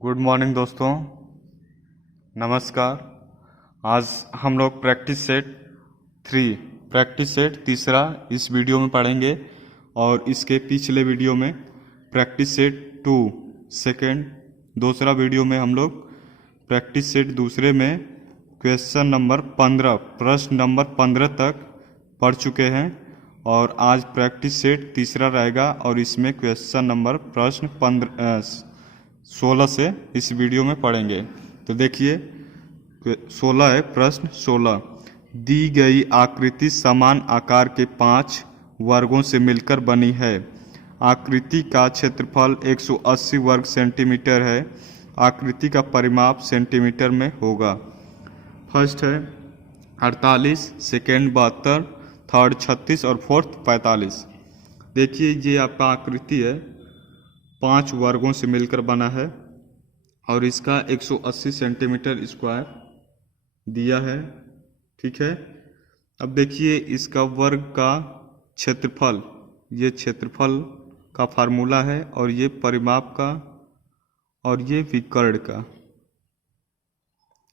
Good morning दोस्तों, नमस्कार। आज हम लोग प्रैक्टिस सेट तीसरा इस वीडियो में पढ़ेंगे और इसके पिछले वीडियो में प्रैक्टिस सेट 2 सेकेंड दूसरा वीडियो में हम लोग प्रैक्टिस सेट दूसरे में क्वेश्चन नंबर 15 प्रश्न नंबर 15 तक पढ़ चुके हैं और आज प्रैक्टिस सेट तीसरा रहेगा और इसमें क्वेश्चन नंबर प्रश्न 16 से इस वीडियो में पढ़ेंगे। तो देखिए 16 है प्रश्न 16। दी गई आकृति समान आकार के 5 वर्गों से मिलकर बनी है। आकृति का क्षेत्रफल 180 वर्ग सेंटीमीटर है। आकृति का परिमाप सेंटीमीटर में होगा। फर्स्ट है 48, सेकेंड 72, थर्ड 36 और फोर्थ 45। देखिए ये आपका आकृति है, 5 वर्गों से मिलकर बना है और इसका 180 सेंटीमीटर स्क्वायर दिया है। ठीक है, अब देखिए इसका वर्ग का क्षेत्रफल, ये क्षेत्रफल का फार्मूला है और ये परिमाप का और ये विकर्ण का।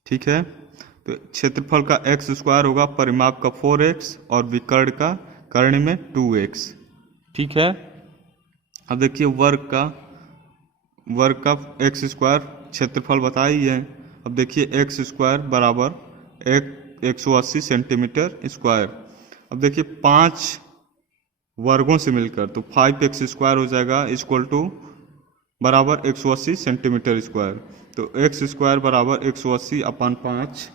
ठीक है, तो क्षेत्रफल का x स्क्वायर होगा, परिमाप का 4x और विकर्ण का कर्ण में 2x। ठीक है, अब देखिए वर्ग का x स्क्वायर क्षेत्रफल बताइए है। अब देखिए x स्क्वायर बराबर 180 सेंटीमीटर स्क्वायर। अब देखिए 5 वर्गों से मिलकर तो 5x स्क्वायर हो जाएगा इक्वल टू बराबर 180 सेंटीमीटर स्क्वायर। तो x स्क्वायर बराबर 180 अपन 5।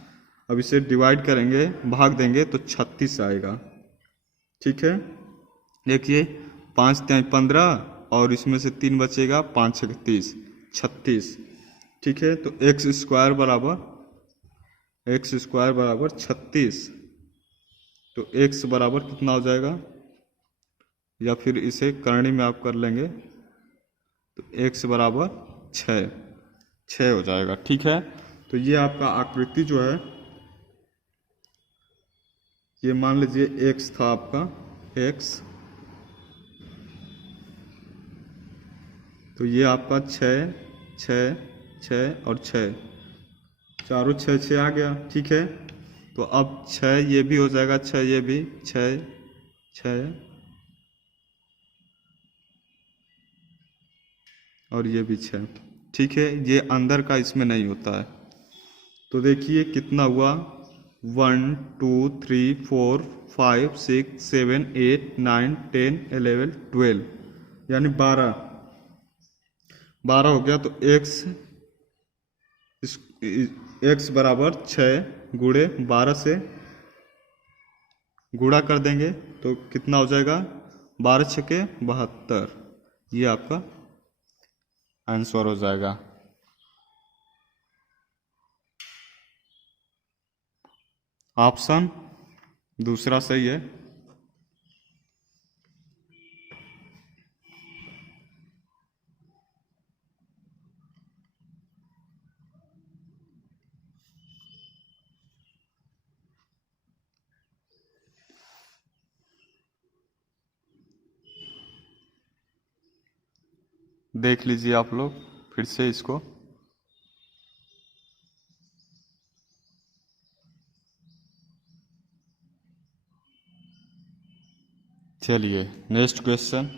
अब इसे डिवाइड करेंगे, भाग देंगे तो 36 आएगा। ठीक है, देखिए 5 3 15 और इसमें से 3 बचेगा, 5 6 30, 36। ठीक है, तो x स्क्वायर बराबर 36। तो x बराबर कितना हो जाएगा, या फिर इसे करणी में आप कर लेंगे तो x बराबर 6 हो जाएगा। ठीक है, तो ये आपका आकृति जो है, ये मान लीजिए x था आपका x, तो ये आपका 6 6 6 और 6, चारों 6 6 आ गया। ठीक है, तो अब 6 ये भी हो जाएगा, 6 ये भी, 6 6 और ये भी 6। ठीक है, ये अंदर का इसमें नहीं होता है। तो देखिए कितना हुआ, 1 2 3 4 5 6 7 8 9 10 11 12, यानी 12 हो गया। तो x बराबर 6 गुणे 12 से गुणा कर देंगे तो कितना हो जाएगा, 12 छके 72। ये आपका आंसर हो जाएगा। ऑप्शन दूसरा सही है। देख लीजिए आप लोग फिर से इसको। चलिए नेक्स्ट क्वेश्चन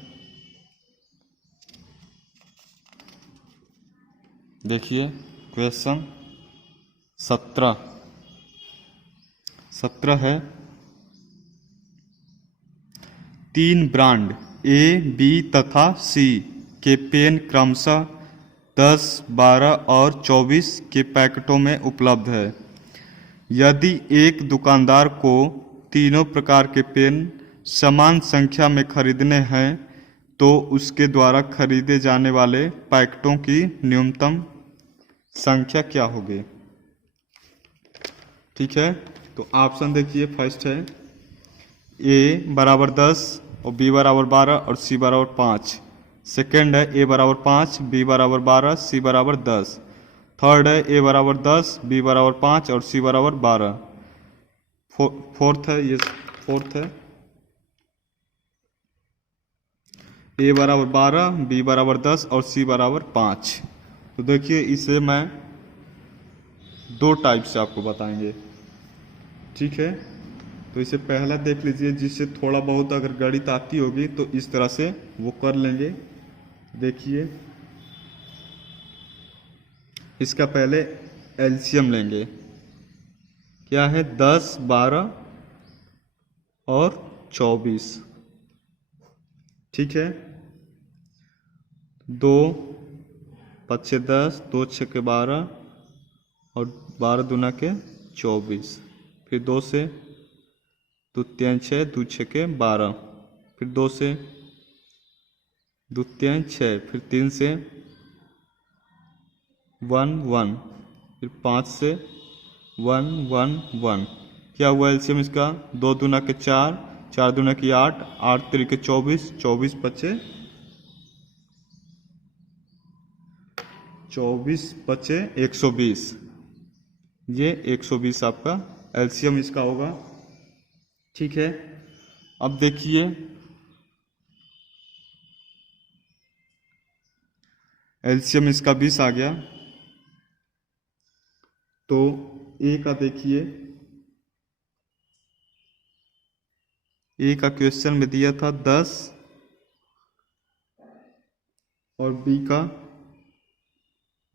देखिए, क्वेश्चन 17 है। 3 ब्रांड A, B तथा C के पेन क्रमशः 10, 12 और 24 के पैकेटों में उपलब्ध है। यदि एक दुकानदार को तीनों प्रकार के पेन समान संख्या में खरीदने हैं तो उसके द्वारा खरीदे जाने वाले पैकेटों की न्यूनतम संख्या क्या होगी। ठीक है, तो ऑप्शन देखिए, फर्स्ट है A बराबर 10 और B बराबर 12 और C बराबर 5। सेकेंड है A बराबर 5, B बराबर 12, C बराबर 10। थर्ड है A बराबर 10, B बराबर 5 और C बराबर 12। फोर्थ है, ये फोर्थ है, A बराबर 12, B बराबर 10 और C बराबर 5। तो तो देखिए इसे मैं दो टाइप से आपको बताएंगे, ठीक है। तो इसे पहला देख लीजिए, जिससे थोड़ा बहुत अगर गणित आती होगी तो इस तरह से वो कर लेंगे। देखिए इसका पहले एलसीएम लेंगे, क्या है 10, 12 और 24, ठीक है। 2 5 10, 2 6 12 और 12 दूना के 24, फिर 2 से 2 3 6, 2 6 12, फिर 2 से 2 3 6, फिर 3 से 1 1, फिर 5 से 1 1 1। क्या हुआ एलसीएम इसका? 2 दूना के 4, 4 दूना की 8, 8 तिरिके 24, 24 पचे 120, ये 120 आपका एलसीएम इसका होगा, ठीक है। अब देखिए एलसीएम इसका 20 आ गया, तो ए का देखिए, ए का क्वेश्चन में दिया था 10 और बी का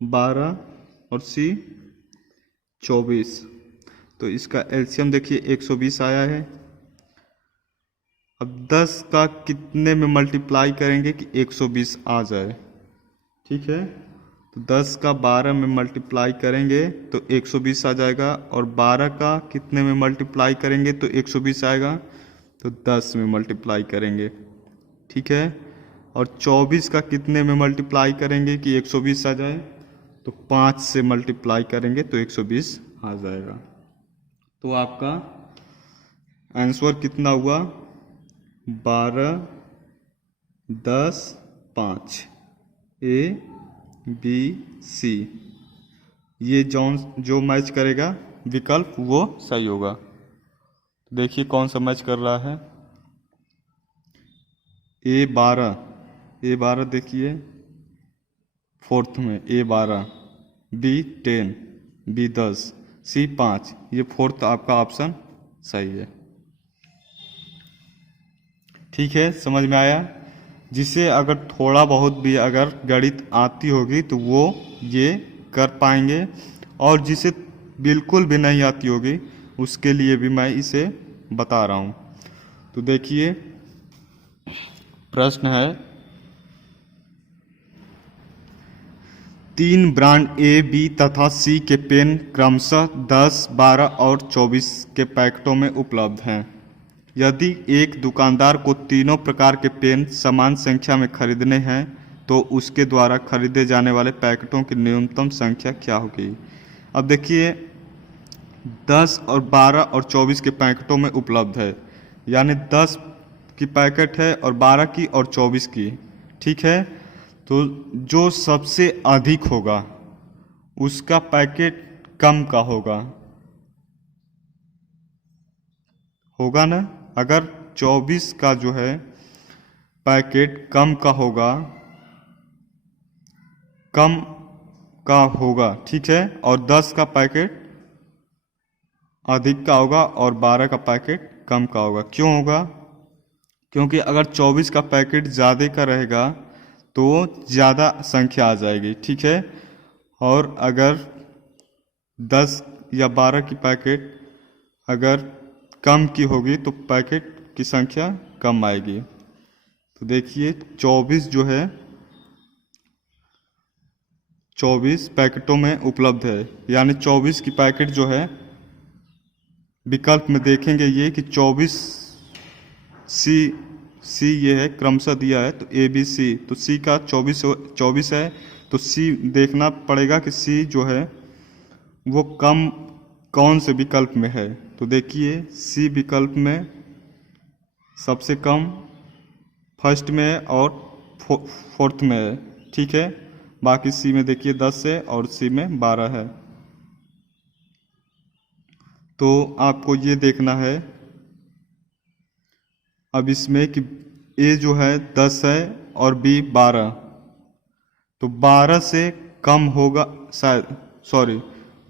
12 और सी 24, तो इसका एलसीएम देखिए 120 आया है। अब 10 का कितने में मल्टीप्लाई करेंगे कि 120 आ जाए, ठीक है। तो 10 का 12 में मल्टीप्लाई करेंगे तो 120 आ जाएगा, और 12 का कितने में मल्टीप्लाई करेंगे तो 120 आएगा, तो 10 में मल्टीप्लाई करेंगे, ठीक है। और 24 का कितने में मल्टीप्लाई करेंगे कि 120 आ जाए, तो 5 से मल्टीप्लाई करेंगे तो 120 आ जाएगा। तो आपका आंसर कितना हुआ? 12 10 5, ए बी सी, ये जो मैच करेगा विकल्प वो सही होगा। देखिए कौन सा मैच कर रहा है। ए12 देखिए फोर्थ में, A12, B10, B10, C5, ये फोर्थ आपका ऑप्शन सही है, ठीक है। समझ में आया? जिसे अगर थोड़ा बहुत भी अगर गणित आती होगी तो वो ये कर पाएंगे, और जिसे बिल्कुल भी नहीं आती होगी उसके लिए भी मैं इसे बता रहा हूँ। तो देखिए प्रश्न है, 3 ब्रांड ए, बी तथा सी के पेन क्रमशः 10, 12 और 24 के पैकेटों में उपलब्ध हैं। यदि एक दुकानदार को तीनों प्रकार के पेन समान संख्या में खरीदने हैं तो उसके द्वारा खरीदे जाने वाले पैकेटों की न्यूनतम संख्या क्या होगी? अब देखिए 10 और 12 और 24 के पैकेटों में उपलब्ध है, यानी 10 की पैकेट है और 12 की और 24 की, ठीक है। तो जो सबसे अधिक होगा उसका पैकेट कम का होगा ना। अगर 24 का जो है पैकेट कम का होगा, ठीक है, और 10 का पैकेट अधिक का होगा और 12 का पैकेट कम का होगा। क्यों होगा? क्योंकि अगर 24 का पैकेट ज़्यादा का रहेगा तो ज़्यादा संख्या आ जाएगी, ठीक है, और अगर 10 या 12 की पैकेट अगर कम की होगी तो पैकेट की संख्या कम आएगी। तो देखिए 24 जो है 24 पैकेटों में उपलब्ध है, यानी 24 की पैकेट जो है विकल्प में देखेंगे ये कि 24 सी ये है क्रमशः दिया है, तो ए बी सी, तो सी का 24 है, तो सी देखना पड़ेगा कि सी जो है वो कम कौन से विकल्प में है। तो देखिए सी विकल्प में सबसे कम फर्स्ट में है और फोर्थ में है, ठीक है। बाकी सी में देखिए 10 है और सी में 12 है। तो आपको ये देखना है अब इसमें कि ए जो है 10 है और बी 12, तो 12 से कम होगा, शायद सॉरी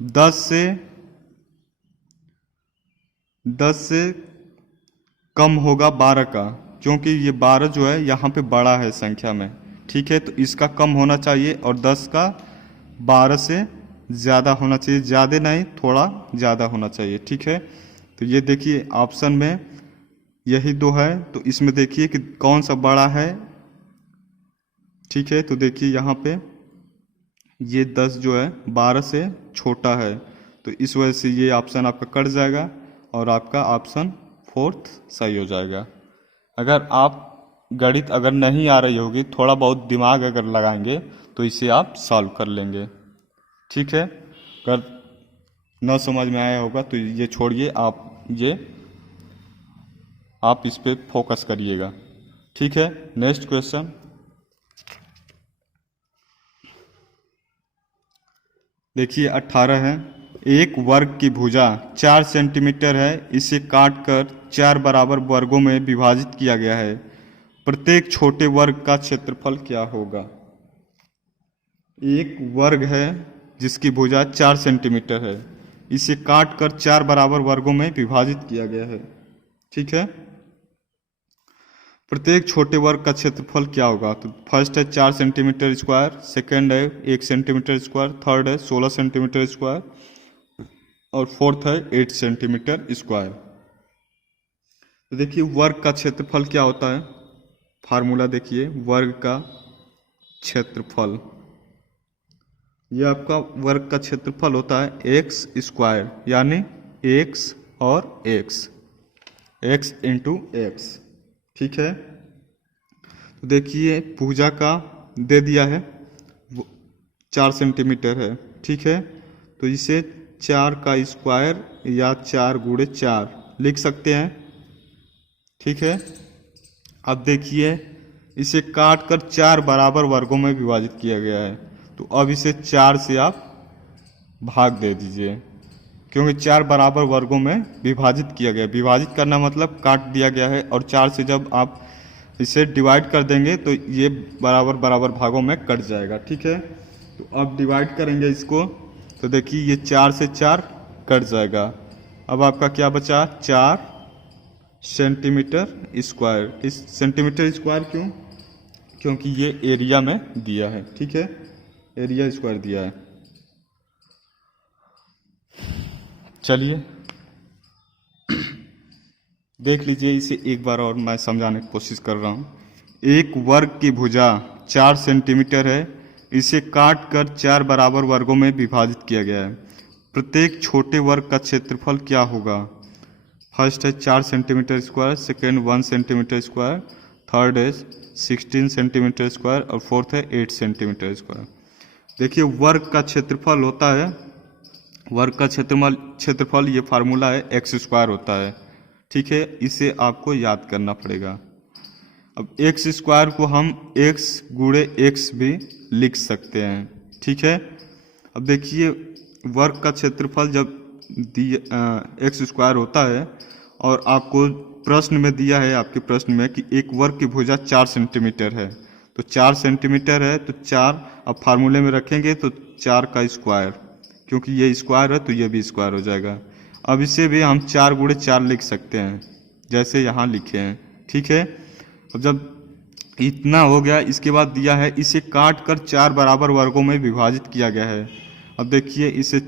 10 से कम होगा 12 का, क्योंकि ये 12 जो है यहाँ पे बड़ा है संख्या में, ठीक है। तो इसका कम होना चाहिए और 10 का 12 से ज़्यादा होना चाहिए, ज़्यादा नहीं थोड़ा ज़्यादा होना चाहिए, ठीक है। तो ये देखिए ऑप्शन में यही दो है, तो इसमें देखिए कि कौन सा बड़ा है, ठीक है। तो देखिए यहाँ पे ये 10 जो है 12 से छोटा है, तो इस वजह से ये ऑप्शन आपका कट जाएगा और आपका ऑप्शन 4 सही हो जाएगा। अगर आप गणित अगर नहीं आ रही होगी, थोड़ा बहुत दिमाग अगर लगाएंगे तो इसे आप सॉल्व कर लेंगे, ठीक है। अगर न समझ में आया होगा तो ये छोड़िए, आप इस पे फोकस करिएगा, ठीक है। नेक्स्ट क्वेश्चन, देखिए 18 है। एक वर्ग की भुजा 4 सेंटीमीटर है, इसे काटकर 4 बराबर वर्गों में विभाजित किया गया है, प्रत्येक छोटे वर्ग का क्षेत्रफल क्या होगा। एक वर्ग है जिसकी भुजा 4 सेंटीमीटर है, इसे काटकर 4 बराबर वर्गों में विभाजित किया गया है, ठीक है। प्रत्येक छोटे वर्ग का क्षेत्रफल क्या होगा। तो फर्स्ट है 4 सेंटीमीटर स्क्वायर, सेकंड है 1 सेंटीमीटर स्क्वायर, थर्ड है 16 सेंटीमीटर स्क्वायर और फोर्थ है 8 सेंटीमीटर स्क्वायर। तो देखिए वर्ग का क्षेत्रफल क्या होता है, फार्मूला देखिए, वर्ग का क्षेत्रफल, ये आपका वर्ग का क्षेत्रफल होता है एक्स स्क्वायर, यानी एक्स और एक्स इंटू एक्स, ठीक है। तो देखिए भुजा का दे दिया है 4 सेंटीमीटर है, ठीक है। तो इसे 4 का स्क्वायर या 4 गुणे 4 लिख सकते हैं, ठीक है। अब देखिए इसे काट कर 4 बराबर वर्गों में विभाजित किया गया है, तो अब इसे 4 से आप भाग दे दीजिए, क्योंकि 4 बराबर वर्गों में विभाजित किया गया। विभाजित करना मतलब काट दिया गया है, और 4 से जब आप इसे डिवाइड कर देंगे तो ये बराबर बराबर भागों में कट जाएगा, ठीक है। तो अब डिवाइड करेंगे इसको, तो देखिए ये 4 से 4 कट जाएगा। अब आपका क्या बचा, 4 सेंटीमीटर स्क्वायर। इस सेंटीमीटर स्क्वायर क्यों, क्योंकि ये एरिया में दिया है, ठीक है, एरिया स्क्वायर दिया है। चलिए देख लीजिए इसे एक बार और मैं समझाने की कोशिश कर रहा हूँ। एक वर्ग की भुजा 4 सेंटीमीटर है, इसे काट कर 4 बराबर वर्गों में विभाजित किया गया है, प्रत्येक छोटे वर्ग का क्षेत्रफल क्या होगा। फर्स्ट है 4 centimetre square, second 1 centimetre square, third है 16 सेंटीमीटर स्क्वायर और फोर्थ है 8 सेंटीमीटर स्क्वायर। देखिए वर्ग का क्षेत्रफल होता है, वर्ग का क्षेत्रफल ये फार्मूला है एक्स स्क्वायर होता है, ठीक है। इसे आपको याद करना पड़ेगा। अब एक्स स्क्वायर को हम एक्स गुणे एक्स भी लिख सकते हैं, ठीक है। अब देखिए वर्ग का क्षेत्रफल जब एक्स स्क्वायर होता है और आपको प्रश्न में दिया है, आपके प्रश्न में कि एक वर्ग की भुजा 4 सेंटीमीटर है, तो 4 सेंटीमीटर है तो 4 अब फार्मूले में रखेंगे तो 4 का स्क्वायर, क्योंकि ये स्क्वायर है तो ये भी स्क्वायर हो जाएगा। अब इसे भी हम 4 गुणे 4 लिख सकते हैं, जैसे यहाँ लिखे हैं, ठीक है। अब जब इतना हो गया, इसके बाद दिया है इसे काट कर 4 बराबर वर्गों में विभाजित किया गया है। अब देखिए इसे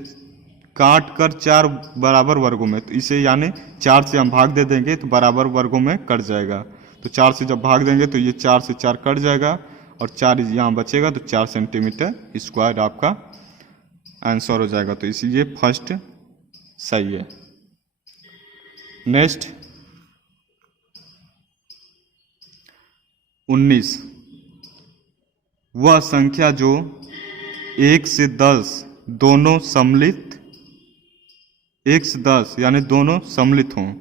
काट कर 4 बराबर वर्गों में, तो इसे यानी 4 से हम भाग दे देंगे तो बराबर वर्गों में कट जाएगा। तो 4 से जब भाग देंगे तो ये 4 से 4 कट जाएगा और 4 यहाँ बचेगा, तो 4 सेंटीमीटर स्क्वायर आपका आंसर हो जाएगा। तो इसलिए फर्स्ट सही है। नेक्स्ट 19, वह संख्या जो 1 से 10 दोनों सम्मिलित, 1 से 10 यानी दोनों सम्मिलित हों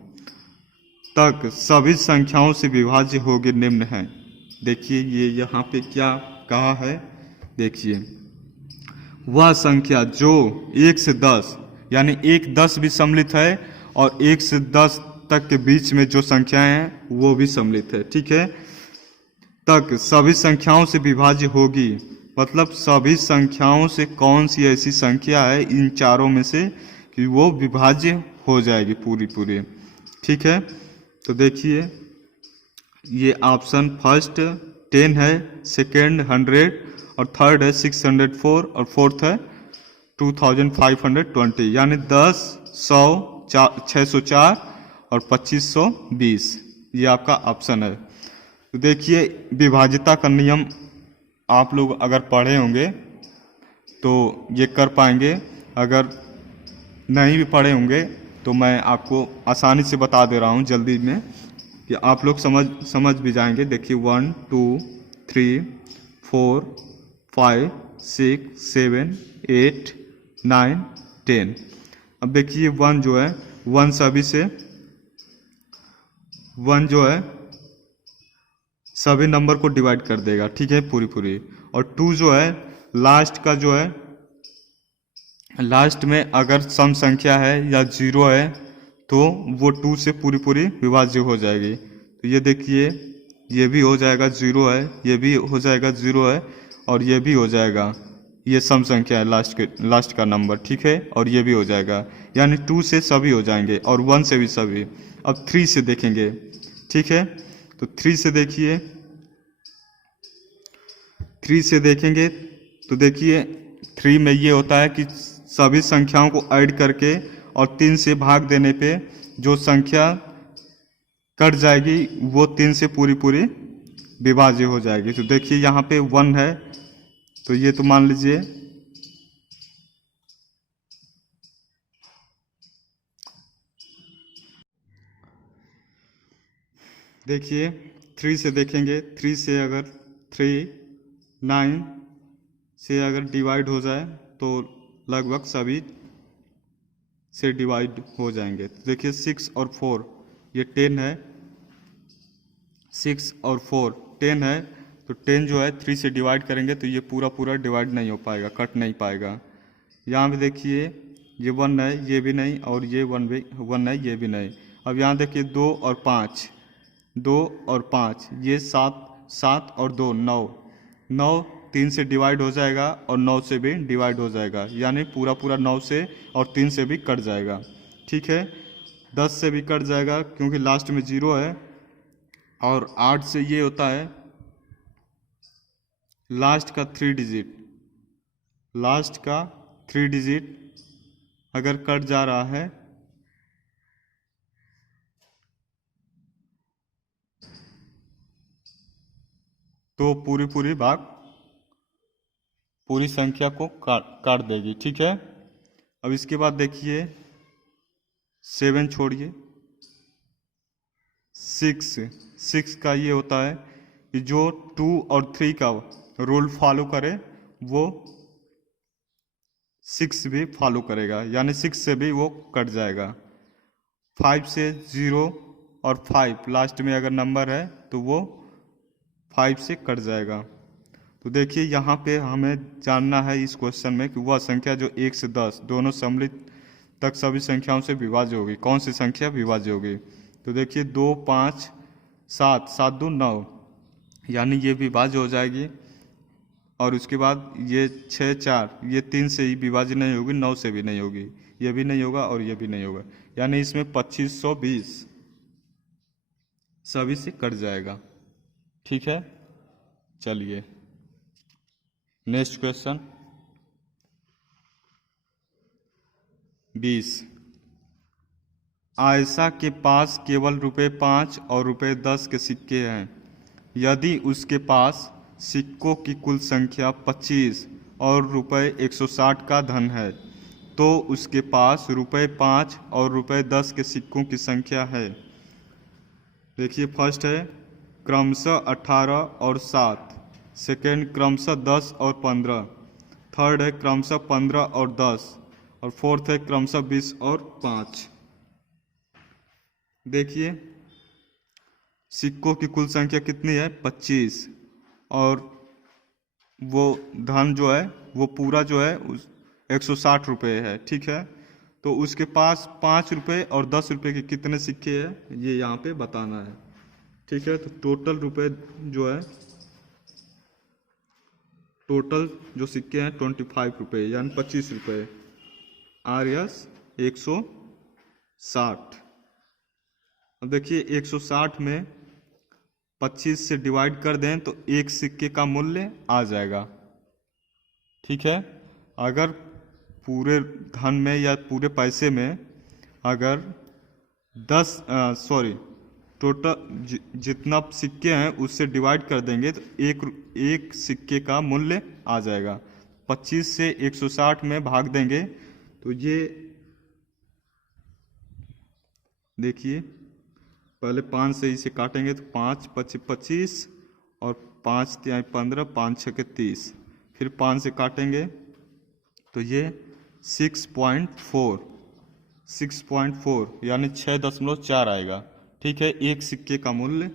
तक सभी संख्याओं से विभाज्य होगी निम्न है। देखिए ये यहाँ पे क्या कहा है, देखिए वह संख्या जो 1 से 10 यानी 1 10 भी सम्मिलित है और 1 से 10 तक के बीच में जो संख्याएं हैं वो भी सम्मिलित है, ठीक है, तक सभी संख्याओं से विभाज्य होगी मतलब सभी संख्याओं से कौन सी ऐसी संख्या है इन चारों में से कि वो विभाज्य हो जाएगी पूरी पूरी। ठीक है, तो देखिए ये ऑप्शन फर्स्ट 10 है, सेकंड 100 और थर्ड है 604 और फोर्थ है 2520, यानी 10, 100, 604 और 2520 ये आपका ऑप्शन है। तो देखिए विभाज्यता का नियम आप लोग अगर पढ़े होंगे तो ये कर पाएंगे, अगर नहीं भी पढ़े होंगे तो मैं आपको आसानी से बता दे रहा हूँ जल्दी में कि आप लोग समझ भी जाएंगे। देखिए 1 2 3 4 5 6 7 8 9 10। अब देखिए 1 जो है 1 सभी से 1 जो है सभी नंबर को डिवाइड कर देगा, ठीक है पूरी पूरी। और 2 जो है लास्ट का जो है लास्ट में अगर सम संख्या है या 0 है तो वो 2 से पूरी पूरी विभाज्य हो जाएगी। तो ये देखिए ये भी हो जाएगा 0 है, ये भी हो जाएगा 0 है और ये भी हो जाएगा, ये सम संख्या है लास्ट का नंबर, ठीक है। और ये भी हो जाएगा, यानी 2 से सभी हो जाएंगे और 1 से भी सभी। अब 3 से देखेंगे, ठीक है। तो 3 से देखिए, 3 से देखेंगे तो देखिए 3 में ये होता है कि सभी संख्याओं को ऐड करके और 3 से भाग देने पे जो संख्या कट जाएगी वो 3 से पूरी पूरी विभाज्य हो जाएगी। तो देखिए यहाँ पे 1 है तो ये तो मान लीजिए देखिए 3 से देखेंगे, 3 से अगर 3 9 से अगर डिवाइड हो जाए तो लगभग सभी से डिवाइड हो जाएंगे। तो देखिए 6 और 4 ये 10 है, 6 और 4 10 है, तो 10 जो है 3 से डिवाइड करेंगे तो ये पूरा पूरा डिवाइड नहीं हो पाएगा, कट नहीं पाएगा। यहाँ पे देखिए ये 1 है, ये भी नहीं, और ये 1 है, ये भी नहीं। अब यहाँ देखिए 2 और 5, 2 और 5 ये 7, 7 और 2 9, 9 3 से डिवाइड हो जाएगा और 9 से भी डिवाइड हो जाएगा, यानी पूरा पूरा 9 से और 3 से भी कट जाएगा, ठीक है। 10 से भी कट जाएगा क्योंकि लास्ट में 0 है। और 8 से ये होता है लास्ट का 3 डिजिट, लास्ट का 3 डिजिट अगर कट जा रहा है तो पूरी पूरी भाग पूरी संख्या को काट देगी, ठीक है। अब इसके बाद देखिए 7 छोड़िए, 6 का ये होता है कि जो 2 और 3 का रूल फॉलो करे वो 6 भी फॉलो करेगा, यानी 6 से भी वो कट जाएगा। 5 से 0 और 5 लास्ट में अगर नंबर है तो वो 5 से कट जाएगा। तो देखिए यहाँ पे हमें जानना है इस क्वेश्चन में कि वह संख्या जो 1 से 10 दोनों सम्मिलित तक सभी संख्याओं से विभाज्य होगी, कौन सी संख्या विभाज्य होगी। तो देखिए 2 5 7 7 2 9, यानी ये विभाज्य हो जाएगी। और उसके बाद ये 6 4 ये 3 से ही विभाज्य नहीं होगी, 9 से भी नहीं होगी, ये भी नहीं होगा और ये भी नहीं होगा, यानी इसमें 2520 सभी से कट जाएगा, ठीक है। चलिए नेक्स्ट क्वेश्चन 20। आयशा के पास केवल ₹5 और ₹10 के सिक्के हैं। यदि उसके पास सिक्कों की कुल संख्या 25 और ₹160 का धन है तो उसके पास ₹5 और ₹10 के सिक्कों की संख्या है। देखिए फर्स्ट है क्रमशः 18 और 7, सेकेंड क्रमशः 10 और 15, थर्ड है क्रमशः 15 और 10 और फोर्थ है क्रमशः 20 और 5। देखिए सिक्कों की कुल संख्या कितनी है 25, और वो धन जो है वो पूरा जो है 160 रुपये है, ठीक है। तो उसके पास 5 रुपये और 10 रुपये के कितने सिक्के हैं ये यहाँ पे बताना है, ठीक है। तो टोटल रुपये जो है टोटल जो सिक्के हैं 25 रुपये यानी 25 रुपये, RS 160। अब देखिए 160 में 25 से डिवाइड कर दें तो एक सिक्के का मूल्य आ जाएगा। ठीक है, अगर पूरे धन में या पूरे पैसे में अगर टोटल जितना सिक्के हैं उससे डिवाइड कर देंगे तो एक सिक्के का मूल्य आ जाएगा। 25 से 160 में भाग देंगे तो ये देखिए, पहले 5 से इसे काटेंगे तो 5 25 25 और 5 3 15, 5 6 30, फिर 5 से काटेंगे तो ये 6.4 यानी 6.4 आएगा। ठीक है, एक सिक्के का मूल्य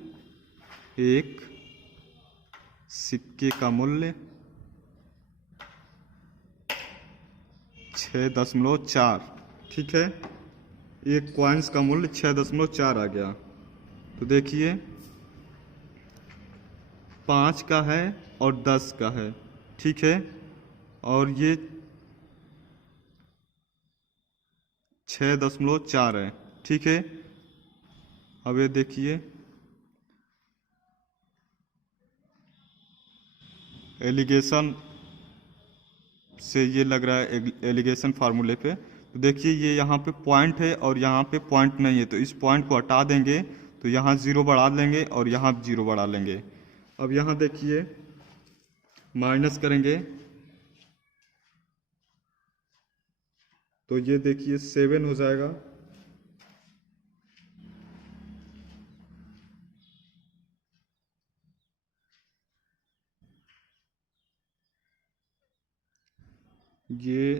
6.4। ठीक है, एक कॉइन्स का मूल्य 6.4 आ गया। तो देखिए 5 का है और 10 का है। ठीक है, और ये 6.4 है। ठीक है, अब ये देखिए एलिगेशन से ये लग रहा है एलिगेशन फार्मूले पे। तो देखिए ये यहाँ पे पॉइंट है और यहाँ पे पॉइंट नहीं है, तो इस पॉइंट को हटा देंगे तो यहाँ 0 बढ़ा लेंगे और यहाँ 0 बढ़ा लेंगे। अब यहाँ देखिए माइनस करेंगे तो ये देखिए 7 हो जाएगा। ये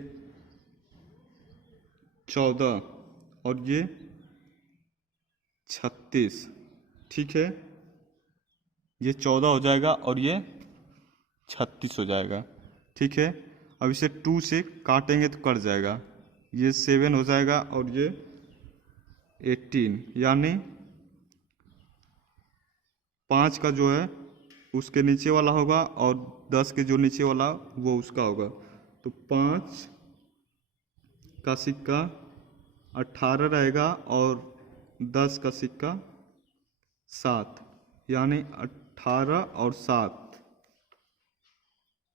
14 और ये 36। ठीक है, ये 14 हो जाएगा और ये 36 हो जाएगा। ठीक है, अब इसे 2 से काटेंगे तो कट जाएगा, ये 7 हो जाएगा और ये 18 यानी 5 का जो है उसके नीचे वाला होगा और 10 के जो नीचे वाला वो उसका होगा। तो 5 का सिक्का 18 रहेगा और 10 का सिक्का 7 यानी 18 और 7,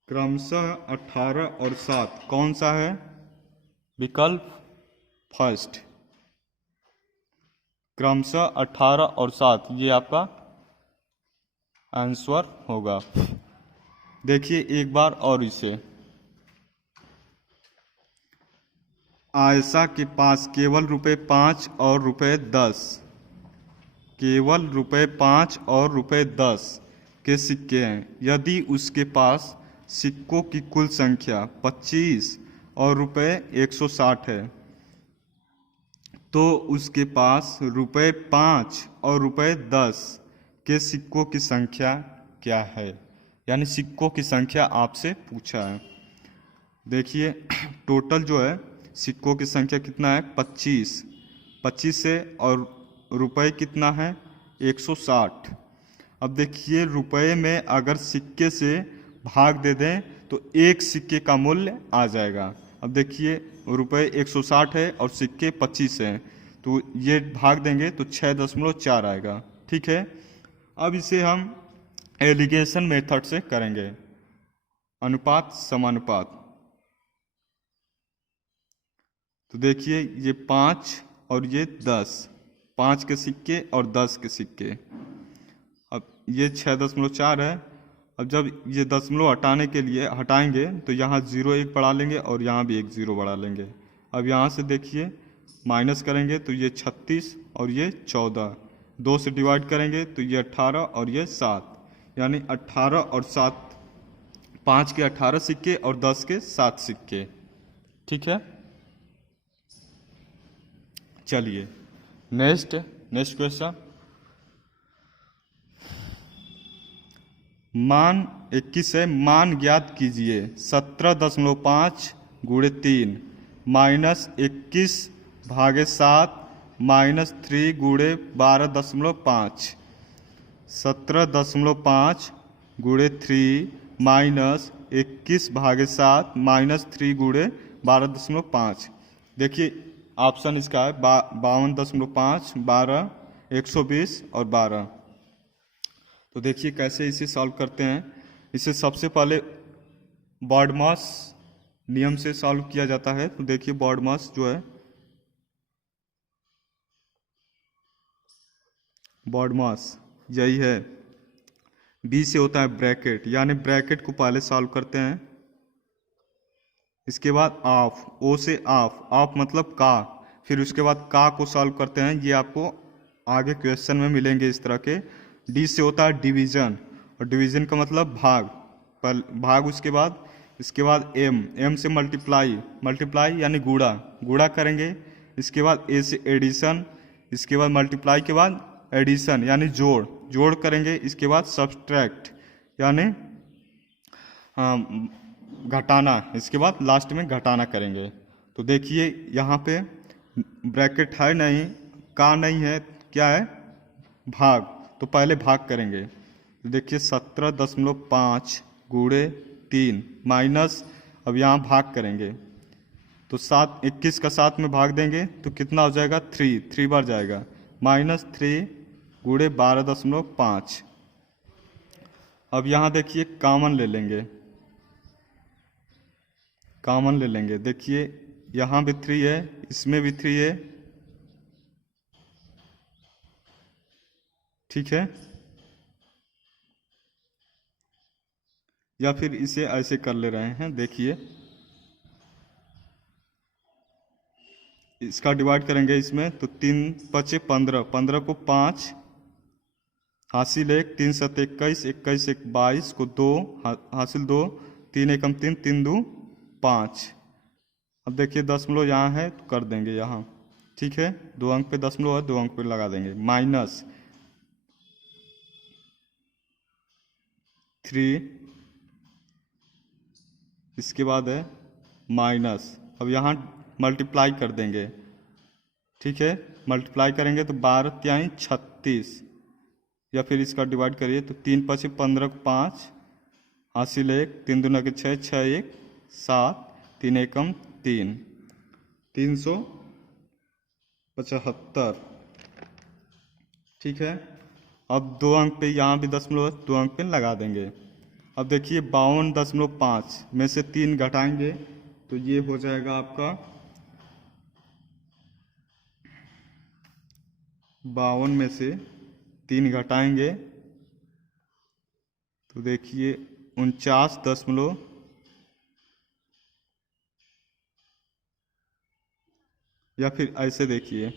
क्रमशः 18 और 7 कौन सा है? विकल्प फर्स्ट, क्रमशः 18 और 7 ये आपका आंसर होगा। देखिए एक बार और इसे, आयशा के पास केवल ₹5 और ₹10, केवल ₹5 और ₹10 के सिक्के हैं। यदि उसके पास सिक्कों की कुल संख्या 25 और ₹160 है तो उसके पास ₹5 और ₹10 के सिक्कों की संख्या क्या है? यानी सिक्कों की संख्या आपसे पूछा है। देखिए टोटल जो है सिक्कों की संख्या कितना है? 25 से, और रुपए कितना है? 160। अब देखिए रुपए में अगर सिक्के से भाग दे दें तो एक सिक्के का मूल्य आ जाएगा। अब देखिए रुपए 160 है और सिक्के 25 हैं, तो ये भाग देंगे तो 6.4 आएगा। ठीक है, अब इसे हम एलिगेशन मेथड से करेंगे, अनुपात समानुपात। तो देखिए ये 5 और ये 10, 5 के सिक्के और 10 के सिक्के। अब ये 6.4 है। अब जब ये दशमलव हटाने के लिए हटाएंगे तो यहाँ 0 1 बढ़ा लेंगे और यहाँ भी 1 0 बढ़ा लेंगे। अब यहाँ से देखिए माइनस करेंगे तो ये 36 और ये 14, 2 से डिवाइड करेंगे तो ये 18 और ये 7, यानी 18 और 7, 5 के 18 सिक्के और 10 के 7 सिक्के। ठीक है, चलिए नेक्स्ट क्वेश्चन। मान 21 है, मान ज्ञात कीजिए 17.5 × 3 -21 भागे 7 -3 × 12.5। 17.5 × 3 माइनस 21/7 माइनस 3 गुणे 12.5। देखिए ऑप्शन इसका है 52.5, 12, 120 और 12। तो देखिए कैसे इसे सॉल्व करते हैं। इसे सबसे पहले बॉडमास नियम से सॉल्व किया जाता है। तो देखिए बॉडमास जो है, बॉडमास यही है, बी से होता है ब्रैकेट, यानी ब्रैकेट को पहले सॉल्व करते हैं। इसके बाद ऑफ, ओ से ऑफ, ऑफ मतलब का, फिर उसके बाद का को सॉल्व करते हैं। ये आपको आगे क्वेश्चन में मिलेंगे इस तरह के। डी से होता है डिवीजन, और डिवीजन का मतलब भाग, भाग उसके बाद, इसके बाद एम, एम से मल्टीप्लाई, मल्टीप्लाई यानी गुणा, गुणा करेंगे। इसके बाद ए से एडिशन, इसके बाद मल्टीप्लाई के बाद एडिशन यानी जोड़, जोड़ करेंगे। इसके बाद सब्सट्रैक्ट यानी घटाना, इसके बाद लास्ट में घटाना करेंगे। तो देखिए यहाँ पे ब्रैकेट है नहीं, का नहीं है, क्या है, भाग। तो पहले भाग करेंगे। तो देखिए 17.5 गुणे 3 माइनस, अब यहाँ भाग करेंगे तो 21 का 7 में भाग देंगे तो कितना हो जाएगा, 3 बार जाएगा, माइनस 3 गुणे 12.5। अब यहाँ देखिए कॉमन ले लेंगे, कॉमन ले लेंगे। देखिए यहाँ भी 3 है, इसमें भी 3 है, ठीक है। या फिर इसे ऐसे कर ले रहे हैं, देखिए इसका डिवाइड करेंगे इसमें तो 3 × 5 = 15, 15 को 5 हासिल 1, 3 × 7 = 21, 21 × 1 = 22 को 2 हासिल 2, 3 × 1 = 3, 3 × 2 = 5। अब देखिए दशमलव यहाँ है तो कर देंगे यहाँ, ठीक है, 2 अंक पे दशमलव है, 2 अंक पे लगा देंगे, माइनस 3, इसके बाद है माइनस, अब यहाँ मल्टीप्लाई कर देंगे, ठीक है, मल्टीप्लाई करेंगे तो 12 × 3 = 36, या फिर इसका डिवाइड करिए तो 3 × 5 = 15 को 5 हासिल 1, 3 × 2 = 6, 6 × 1 = 7, 3 × 1 = 3, 375, ठीक है। अब 2 अंक पे यहाँ भी दशमलव है, 2 अंक पे लगा देंगे। अब देखिए 52.5 में से 3 घटाएंगे तो ये हो जाएगा आपका 52 में से 3 घटाएंगे तो देखिए 49. या फिर ऐसे देखिए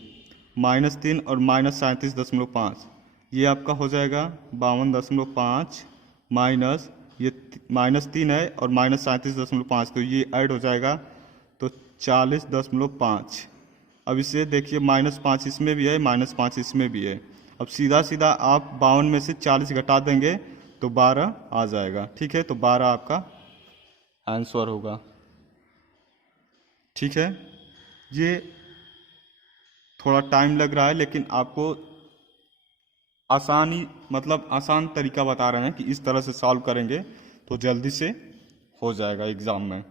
-3 और -37.5, ये आपका हो जाएगा 52.5 माइनस ये -3 है और -37.5, तो ये ऐड हो जाएगा तो 40.5। अब इसे देखिए -5 इसमें भी है, -5 इसमें भी है। अब सीधा सीधा आप 52 में से 40 घटा देंगे तो 12 आ जाएगा, ठीक है। तो 12 आपका आंसर होगा, ठीक है। ये थोड़ा टाइम लग रहा है लेकिन आपको आसानी मतलब आसान तरीका बता रहे हैं कि इस तरह से सॉल्व करेंगे तो जल्दी से हो जाएगा एग्ज़ाम में,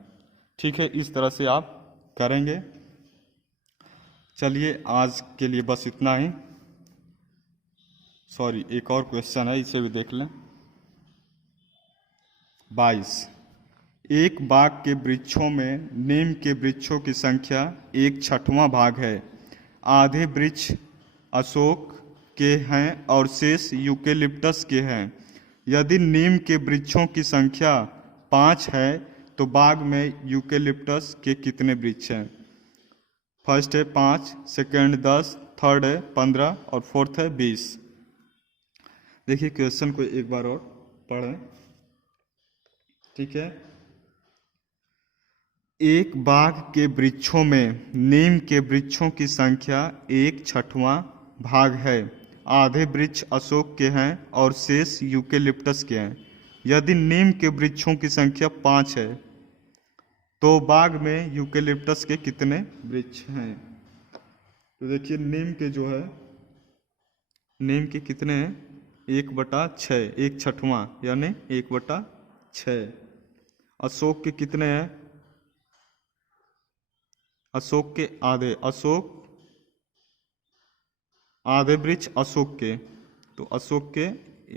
ठीक है। इस तरह से आप करेंगे। चलिए आज के लिए बस इतना ही। सॉरी, एक और क्वेश्चन है, इसे भी देख लें। 22, एक बाग के वृक्षों में नीम के वृक्षों की संख्या 1/6वां भाग है। आधे वृक्ष अशोक के हैं और शेष यूकेलिप्टस के हैं। यदि नीम के वृक्षों की संख्या 5 है तो बाग में यूकेलिप्टस के कितने वृक्ष हैं? फर्स्ट है 5, सेकंड 10, थर्ड है 15 और फोर्थ है 20। देखिए क्वेश्चन को एक बार और पढ़ें, ठीक है। एक बाग के वृक्षों में नीम के वृक्षों की संख्या 1/6वां भाग है। आधे वृक्ष अशोक के हैं और शेष यूकेलिप्टस के हैं। यदि नीम के वृक्षों की संख्या 5 है तो बाग में यूकेलिप्टस के कितने वृक्ष हैं? तो देखिए नीम के जो है, नीम के कितने हैं? 1/6, 1/6वां यानी 1/6। 6। अशोक के कितने हैं? अशोक के आधे, अशोक आधे वृक्ष अशोक के, तो अशोक के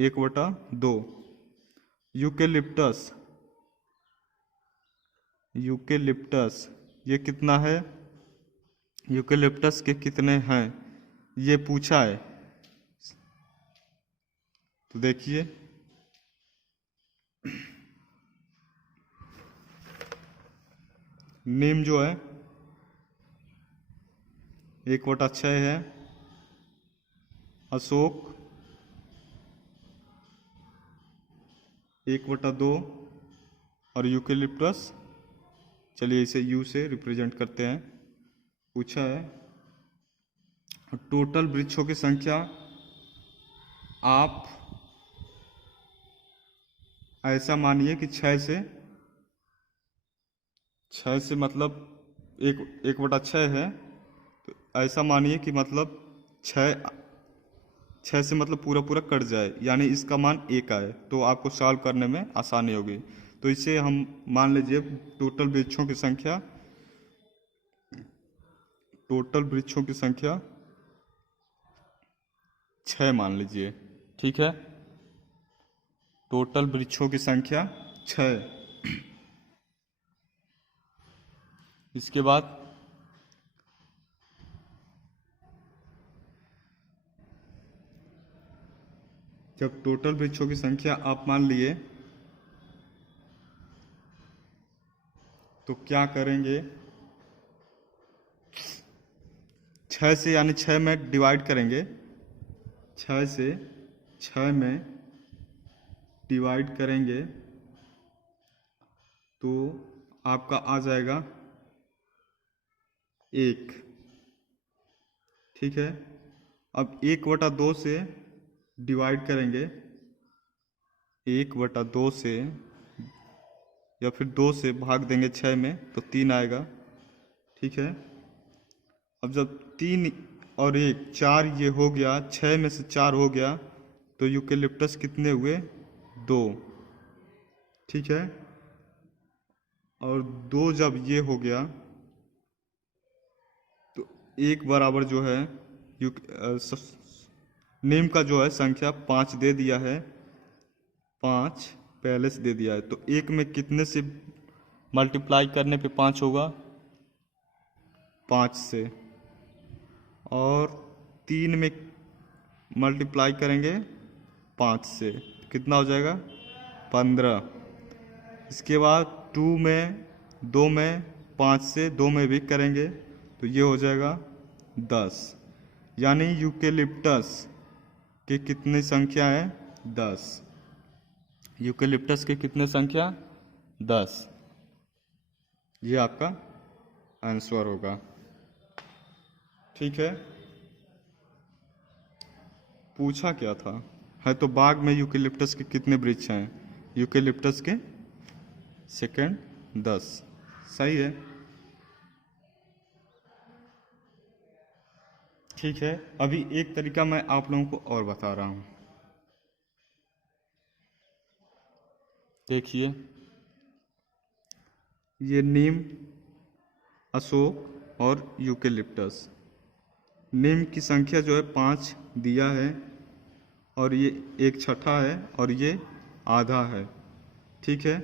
1/2। यूकेलिप्टस, यूकेलिप्टस ये कितना है? यूकेलिप्टस के कितने हैं ये पूछा है। तो देखिए नीम जो है 1/6 है, अशोक 1/2 और यूकेलिप्टस, चलिए इसे यू से रिप्रेजेंट करते हैं। पूछा है टोटल वृक्षों की संख्या आप ऐसा मानिए कि 6 से मतलब 1/6 है, तो ऐसा मानिए कि मतलब 6 से मतलब पूरा पूरा कट जाए, यानी इसका मान 1 आए, तो आपको सॉल्व करने में आसानी होगी। तो इसे हम मान लीजिए टोटल वृक्षों की संख्या, टोटल वृक्षों की संख्या 6 मान लीजिए, ठीक है। टोटल वृक्षों की संख्या 6। इसके बाद जब टोटल वृक्षों की संख्या आप मान लिए तो क्या करेंगे? 6 से यानी 6 में डिवाइड करेंगे, 6 से 6 में डिवाइड करेंगे तो आपका आ जाएगा 1, ठीक है। अब 1/2 से डिवाइड करेंगे, 1/2 से या फिर 2 से भाग देंगे 6 में तो 3 आएगा, ठीक है। अब जब 3 और 1 4 ये हो गया, 6 में से 4 हो गया, तो यूकेलिप्टस कितने हुए? 2, ठीक है। और 2 जब ये हो गया तो 1 बराबर जो है नीम का जो है संख्या 5 दे दिया है, 5 पहले से दे दिया है, तो 1 में कितने से मल्टीप्लाई करने पे 5 होगा? 5 से। और 3 में मल्टीप्लाई करेंगे 5 से, कितना हो जाएगा? 15। इसके बाद 2 में 2 में 5 से 2 में भी करेंगे तो ये हो जाएगा 10, यानी यूकेलिप्टस के कितनी संख्या है? 10। यूकेलिप्टस के कितने संख्या? 10। ये आपका आंसर होगा, ठीक है। पूछा क्या था? है तो बाग में यूकेलिप्टस के कितने वृक्ष हैं? यूकेलिप्टस के सेकंड 10, सही है, ठीक है। अभी एक तरीका मैं आप लोगों को और बता रहा हूं, देखिए ये नीम, अशोक और यूकेलिप्टस, नीम की संख्या जो है 5 दिया है और ये 1/6 है और ये आधा है, ठीक है।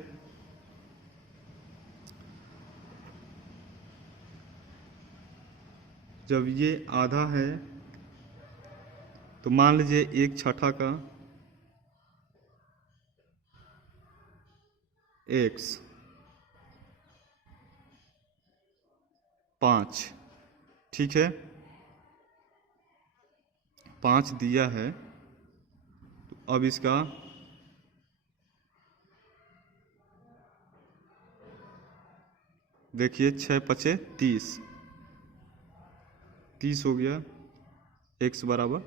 जब ये आधा है तो मान लीजिए 1/6 का x 5, ठीक है। 5 दिया है तो अब इसका देखिए 6×5 30, 30 हो गया, x बराबर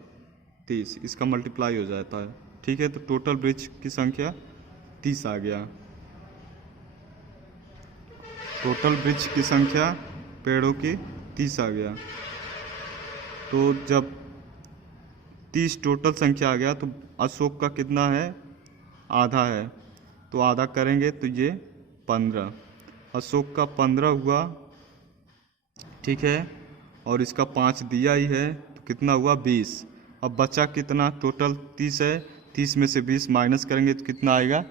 30, इसका मल्टीप्लाई हो जाता है, ठीक है। तो टोटल वृक्ष की संख्या 30 आ गया। टोटल वृक्ष की संख्या पेड़ों की 30 आ गया। तो जब 30 टोटल संख्या आ गया तो अशोक का कितना है? आधा है, तो तो आधा करेंगे तो ये 15, अशोक का 15 हुआ, ठीक है, और इसका 5 दिया ही है तो कितना हुआ 20। अब बचा कितना, टोटल 30 है, 30 में से 20 माइनस करेंगे तो कितना आएगा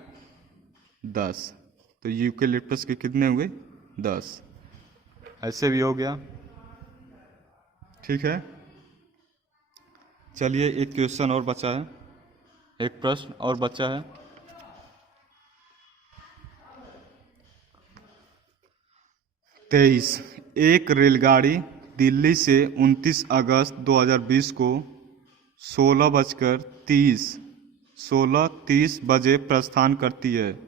10। तो यूकेलिप्टस के कितने हुए 10। ऐसे भी हो गया, ठीक है। चलिए एक क्वेश्चन और बचा है, एक प्रश्न और बचा है। तेईस, एक रेलगाड़ी दिल्ली से 29 अगस्त 2020 को 16:30 बजे प्रस्थान करती है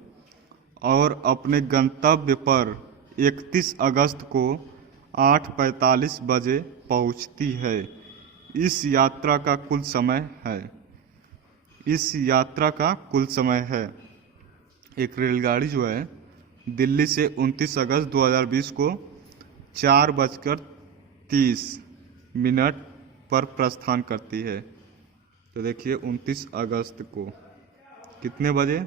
और अपने गंतव्य पर 31 अगस्त को 8:45 बजे पहुंचती है। इस यात्रा का कुल समय है। इस यात्रा का कुल समय है। एक रेलगाड़ी जो है दिल्ली से 29 अगस्त 2020 को 4:30 पर प्रस्थान करती है। तो देखिए 29 अगस्त को कितने बजे,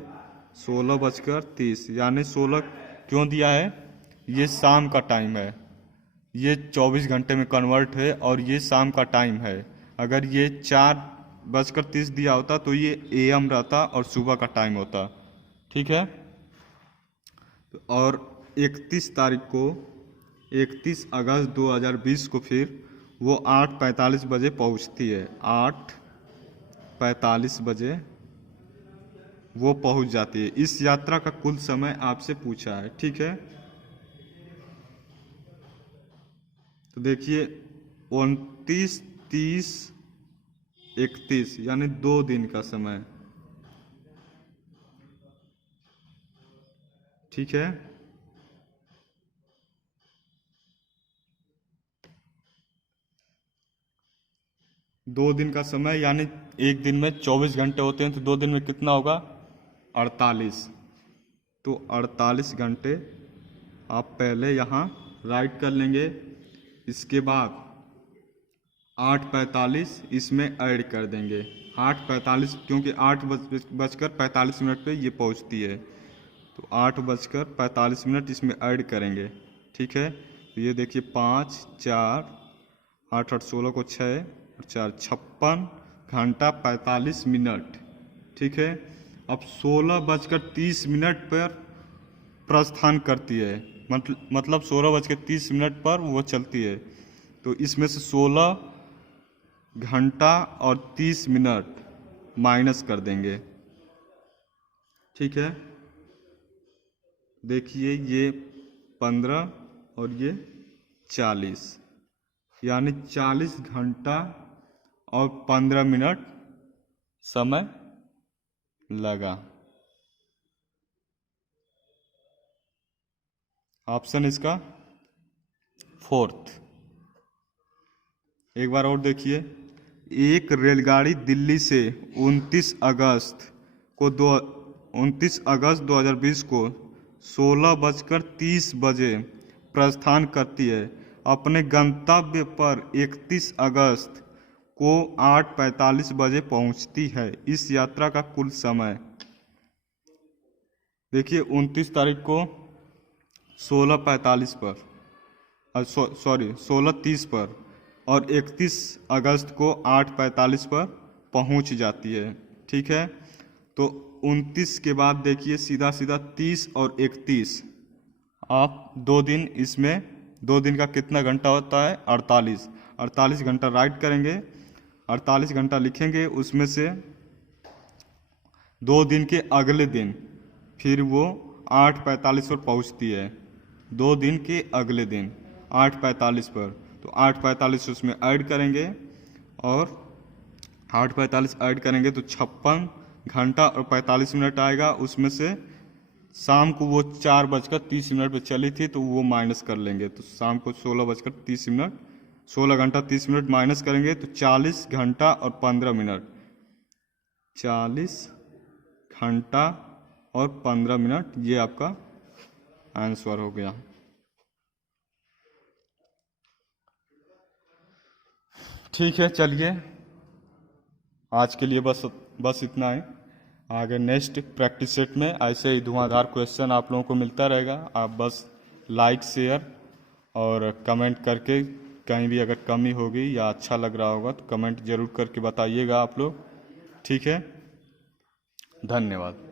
16:30, यानी 16 क्यों दिया है, ये शाम का टाइम है, ये 24 घंटे में कन्वर्ट है और ये शाम का टाइम है। अगर ये 4:30 दिया होता तो ये AM रहता और सुबह का टाइम होता, ठीक है। और 31 अगस्त 2020 को फिर वो 8:45 बजे पहुंचती है। 8:45 बजे वो पहुंच जाती है। इस यात्रा का कुल समय आपसे पूछा है, ठीक है। तो देखिए 29, 30, 31 यानी 2 दिन का समय, ठीक है। दो दिन का समय यानी एक दिन में 24 घंटे होते हैं तो 2 दिन में कितना होगा 48। तो 48 घंटे आप पहले यहाँ राइट कर लेंगे। इसके बाद 8:45 इसमें ऐड कर देंगे। 8:45 क्योंकि 8:45 पे ये पहुँचती है, तो 8:45 इसमें ऐड करेंगे, ठीक है। तो ये देखिए 5, 4, 8, 8, 16 को 6 और 4, 56 घंटा 45 मिनट, ठीक है। अब 16:30 पर प्रस्थान करती है, मतलब 16:30 पर वो चलती है। तो इसमें से 16 घंटा और 30 मिनट माइनस कर देंगे, ठीक है। देखिए ये 15 और ये 40, यानी 40 घंटा और 15 मिनट समय लगा। ऑप्शन इसका फोर्थ। एक बार और देखिए, एक रेलगाड़ी दिल्ली से 29 अगस्त 2020 को 16:30 बजे प्रस्थान करती है। अपने गंतव्य पर 31 अगस्त को 8:45 बजे पहुंचती है। इस यात्रा का कुल समय देखिए 29 तारीख को 16:45 पर, सॉरी 16:30 पर, और 31 अगस्त को 8:45 पर पहुंच जाती है, ठीक है। तो 29 के बाद देखिए सीधा सीधा 30 और 31, आप 2 दिन, इसमें 2 दिन का कितना घंटा होता है 48 घंटा राइट करेंगे, 48 घंटा लिखेंगे। उसमें से 2 दिन के अगले दिन फिर वो 8:45 पर पहुंचती है। 2 दिन के अगले दिन 8:45 पर, तो 8:45 उसमें ऐड करेंगे और 8:45 ऐड करेंगे तो 56 घंटा और 45 मिनट आएगा। उसमें से शाम को वो 4:30 पे चली थी तो वो माइनस कर लेंगे, तो शाम को 16:30, 16 घंटा 30 मिनट माइनस करेंगे तो 40 घंटा और 15 मिनट, 40 घंटा और 15 मिनट, ये आपका आंसर हो गया। ठीक है, चलिए आज के लिए बस इतना है। आगे नेक्स्ट प्रैक्टिस सेट में ऐसे ही धुआंधार क्वेश्चन आप लोगों को मिलता रहेगा। आप बस लाइक शेयर और कमेंट करके कहीं भी अगर कमी होगी या अच्छा लग रहा होगा तो कमेंट ज़रूर करके बताइएगा आप लोग। ठीक है, धन्यवाद।